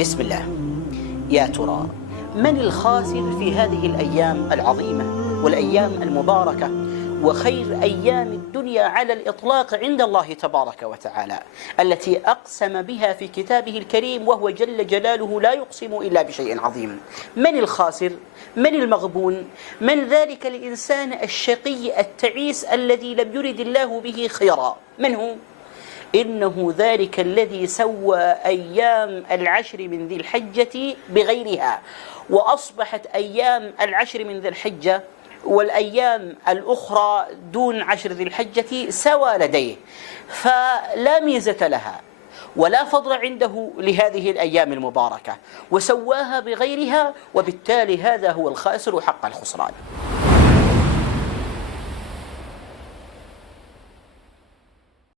بسم الله. يا ترى من الخاسر في هذه الأيام العظيمة والأيام المباركة وخير أيام الدنيا على الإطلاق عند الله تبارك وتعالى، التي أقسم بها في كتابه الكريم وهو جل جلاله لا يقسم إلا بشيء عظيم؟ من الخاسر؟ من المغبون؟ من ذلك الإنسان الشقي التعيس الذي لم يرد الله به خيرا؟ من هو؟ إنه ذلك الذي سوى أيام العشر من ذي الحجة بغيرها، وأصبحت أيام العشر من ذي الحجة والأيام الأخرى دون عشر ذي الحجة سوى لديه، فلا ميزة لها ولا فضل عنده لهذه الأيام المباركة، وسواها بغيرها، وبالتالي هذا هو الخاسر حق الخسران.